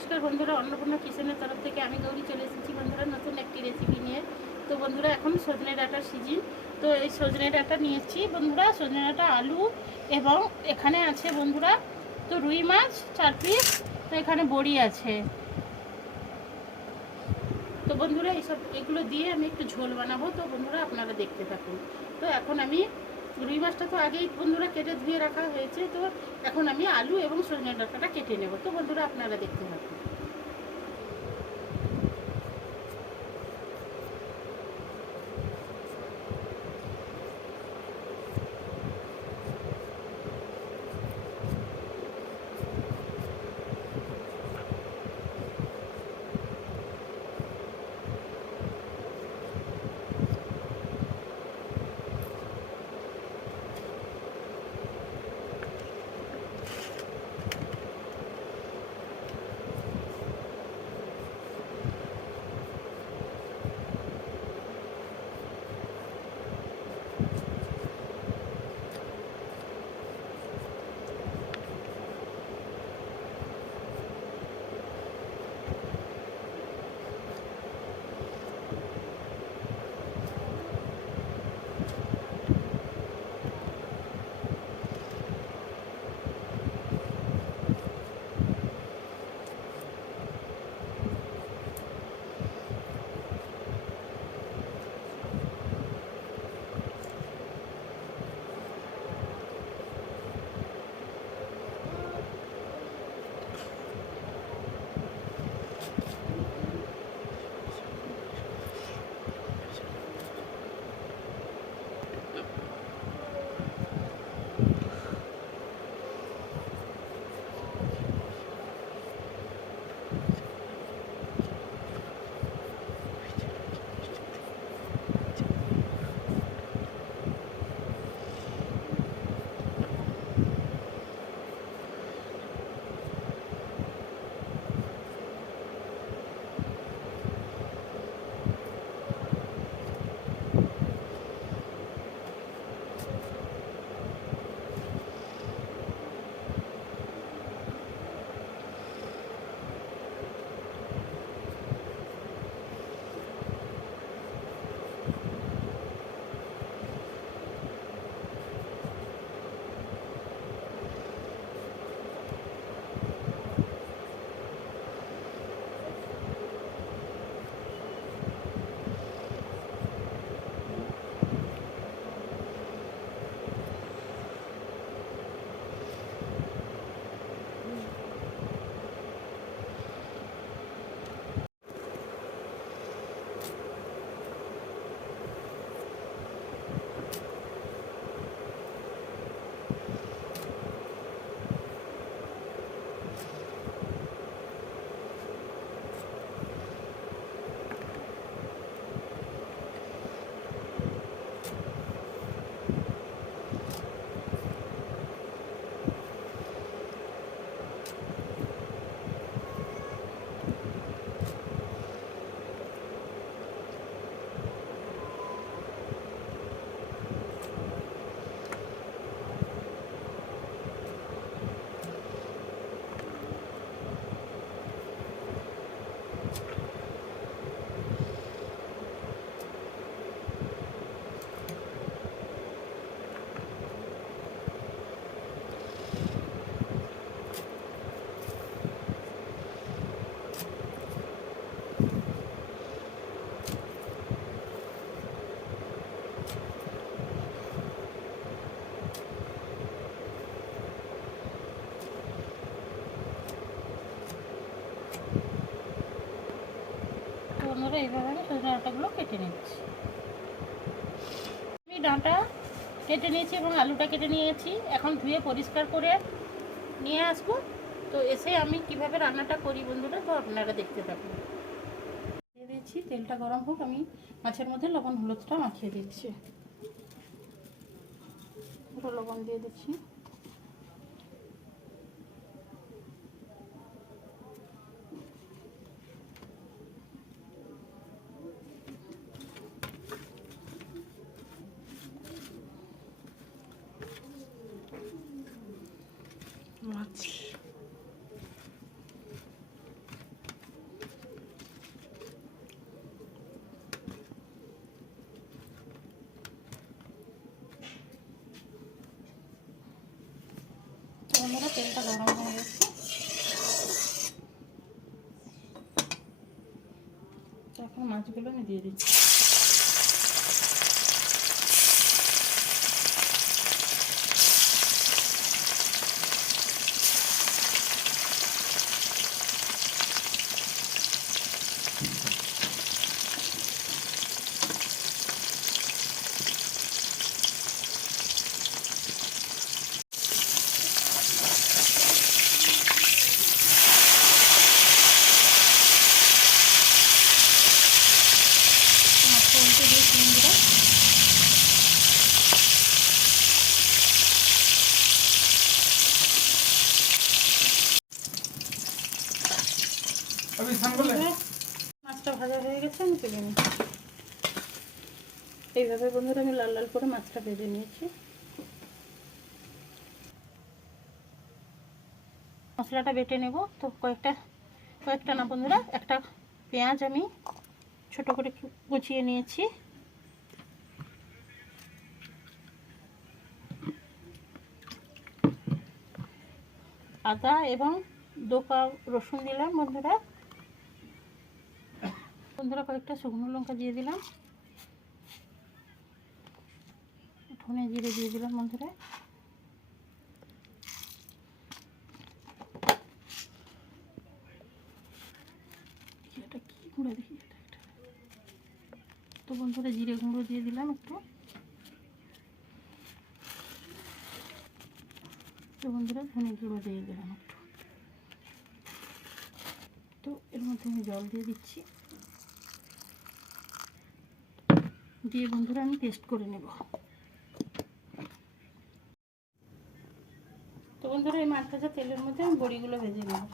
নমস্কার বন্ধুরা, অন্নপূর্ণা কিচেনের তরফ থেকে আমি গৌরী চলে এসেছি বন্ধুরা নতুন একটি রেসিপি নিয়ে। তো বন্ধুরা এখন সজনে ডাঁটার সিজন। তো এই সজনে ডাঁটা নিয়েছি বন্ধুরা, সজনে ডাঁটা, আলু এবং এখানে আছে বন্ধুরা তো রুই মাছ 4 পিস। তো এখানে বড়ি আছে। তো বন্ধুরা এগুলো দিয়ে আমি একটু ঝোল বানাবো। তো বন্ধুরা আপনারা দেখতে থাকুন। তো এখন আমি রুই মাছটা তো আগেই বন্ধুরা কেটে ধুয়ে রাখা হয়েছে। তো এখন আমি আলু এবং সজনে ডাঁটাটা কেটে নেব। তো বন্ধুরা আপনারা দেখতে থাকুন। বন্ধুরা এইভাবে আমি সজনে ডাঁটাগুলো কেটে নিচ্ছি। আমি ডাঁটা কেটে নিয়েছি এবং আলুটা কেটে নিয়েছি। এখন ধুয়ে পরিষ্কার করে নিয়ে আসবো। তো এসে আমি কিভাবে রান্নাটা করি বন্ধুরা, তো আপনারা দেখতে থাকুন। দিয়ে দিচ্ছি, তেলটা গরম হোক, আমি মাছের মধ্যে লবণ হলুদটা মাখিয়ে দিচ্ছি। পুরো লবণ দিয়ে দিচ্ছি। মাছ মাছগুলো আমি দিয়ে দিচ্ছি। মাছটা ভাজা হয়ে গেছে, আমি তুলে নিচ্ছি। এইভাবে বন্ধুরা আমি লাল লাল করে মাছটা ভেজে নিয়েছি। মশলাটা বেটে নেব। তো কয়েকটা না বন্ধুরা, একটা পেঁয়াজ আমি ছোট করে কুচিয়ে নিয়েছি। আদা এবং 2 পা রসুন দিলাম বন্ধুরা। কয়েকটা শুকনো লঙ্কা দিয়ে দিলাম, ধনে জিরে দিয়ে দিলাম বন্ধুরা। এটা কি গুঁড়ো দেখি, তো বন্ধুরা জিরে গুঁড়ো দিয়ে দিলাম একটু। তো বন্ধুরা ধনে গুঁড়ো দিয়ে দিলাম একটু। তো এর মধ্যে আমি জল দিয়ে দিচ্ছি, দিয়ে বন্ধুরা আমি পেস্ট করে নেব। তো বন্ধুরা এই মাছ ভাজা তেলের মধ্যে আমি বড়িগুলো ভেজে নেব।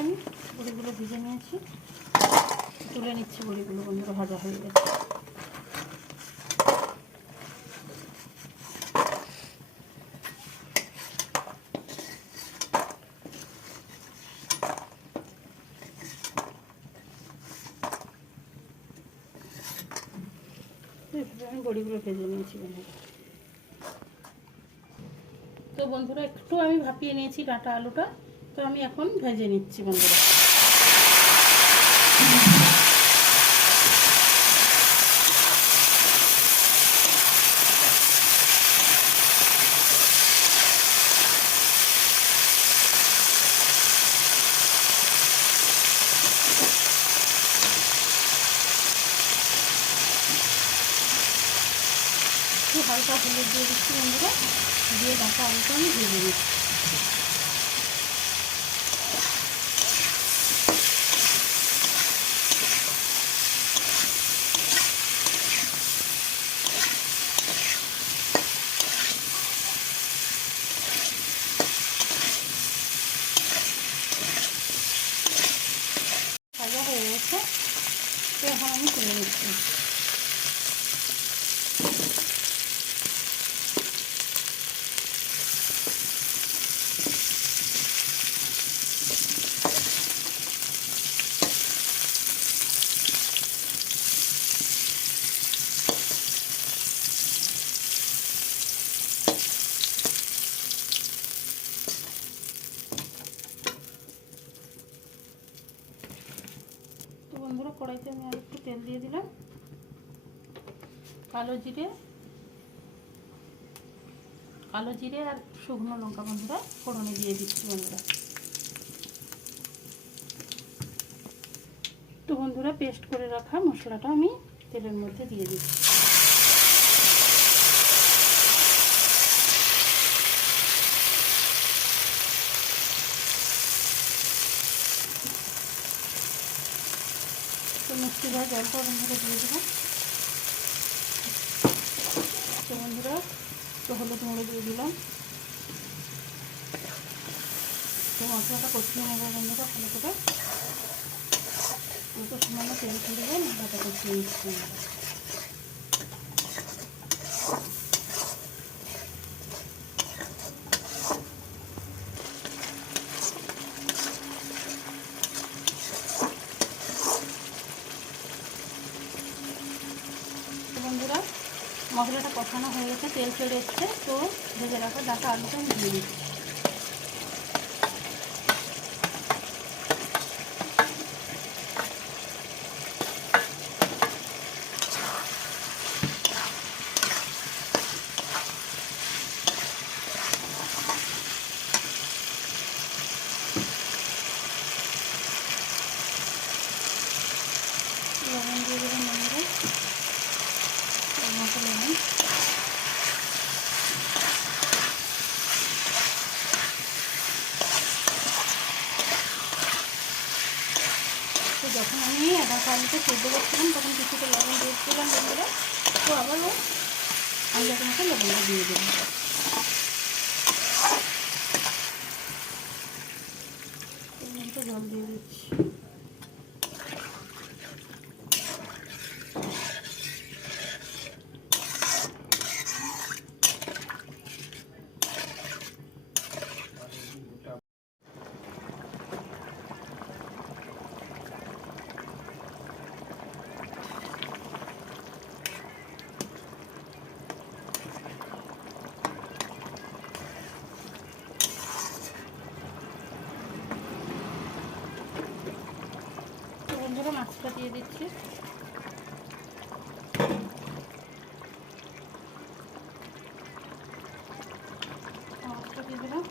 আমি বড়িগুলো ভিজে নিয়েছি, তুলে নিচ্ছি বড়িগুলো বন্ধুরা, ভাজা হয়ে গেছে। আমি বড়িগুলো ভেজে নিয়েছি বন্ধুরা। তো বন্ধুরা একটু আমি ভাপিয়ে নিয়েছি ডাঁটা আলুটা, তো আমি এখন ভেজে নিচ্ছি বন্ধুরা। একটু হালকা হলুদ দিয়ে দিচ্ছি বন্ধুরা, দিয়ে ডাঁটা আলুটা আমি ভেজে নিচ্ছি। ভাজা হয়ে গেছে, তো এখন আমি তুলে নিচ্ছি। বন্ধুরা কড়াইতে আমি আর একটু তেল দিয়ে দিলাম, কালো জিরে আর শুকনো লঙ্কা বন্ধুরা ফোড়নে দিয়ে দিচ্ছি বন্ধুরা। তো বন্ধুরা পেস্ট করে রাখা মশলাটা আমি তেলের মধ্যে দিয়ে দিচ্ছি। তো মিষ্টি ভাজা জলটা বন্ধুরা দিয়ে দেবো। তো বন্ধুরা তো হলুদ গুঁড়ো দিয়ে দিলাম। তো মশলাটা কষিয়ে নেবো বন্ধুরা ভালো করে। অল্প সামান্য তেল ছেড়ে দেবেন, ডাঁটাটা একটু মিক্স করে নেবেন। বন্ধুরা মশলাটা কষানো হয়ে গেছে, তেল ছেড়ে এসছে, তো ভেজে রাখা ডাঁটা আলুটা আমি দিয়ে দিচ্ছি। লবণ দিয়ে দেবেন বন্ধুরা, মশলা নেই। তো যখন আমি ডাঁটা আলুতে সেদ্ধ করছিলাম তখন কিছুটা লবণ দিয়েছিলাম বন্ধুরা, তো আবারও আলু মতো লবণটা দিয়ে দেবো। জল দিয়ে দিচ্ছি। বন্ধুরা মাছটা দিয়ে দিচ্ছি। মাছটা দিয়ে দিলাম।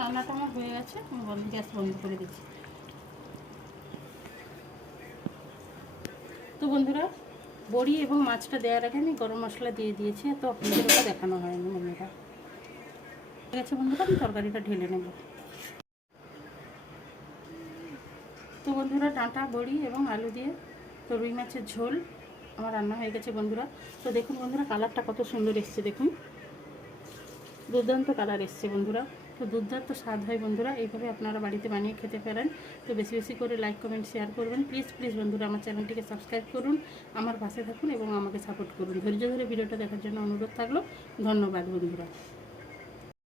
রান্নাটা আমার হয়ে গেছে, আমি গ্যাস বন্ধ করে দিচ্ছি। তো বন্ধুরা বড়ি এবং মাছটা দেওয়ার আগে আমি গরম মশলা দিয়ে দিয়েছি, তো আপনাদের ওটা দেখানো হয়নি বন্ধুরা। ঠিক আছে বন্ধুরা, আমি তরকারিটা ঢেলে নেব। তো বন্ধুরা ডাঁটা বড়ি এবং আলু দিয়ে তো রুই মাছের ঝোল আমার রান্না হয়ে গেছে বন্ধুরা। তো দেখুন বন্ধুরা কালারটা কত সুন্দর এসছে, দেখুন দুর্দান্ত কালার এসছে বন্ধুরা। তো দুর্দান্ত স্বাদ হয় বন্ধুরা, এইভাবে আপনারা বাড়িতে বানিয়ে খেতে পারেন। তো বেশি বেশি করে লাইক কমেন্ট শেয়ার করবেন। প্লিজ প্লিজ বন্ধুরা আমার চ্যানেলটিকে সাবস্ক্রাইব করুন, আমার পাশে থাকুন এবং আমাকে সাপোর্ট করুন। ধৈর্য ধরে ভিডিওটা দেখার জন্য অনুরোধ থাকলো। ধন্যবাদ বন্ধুরা।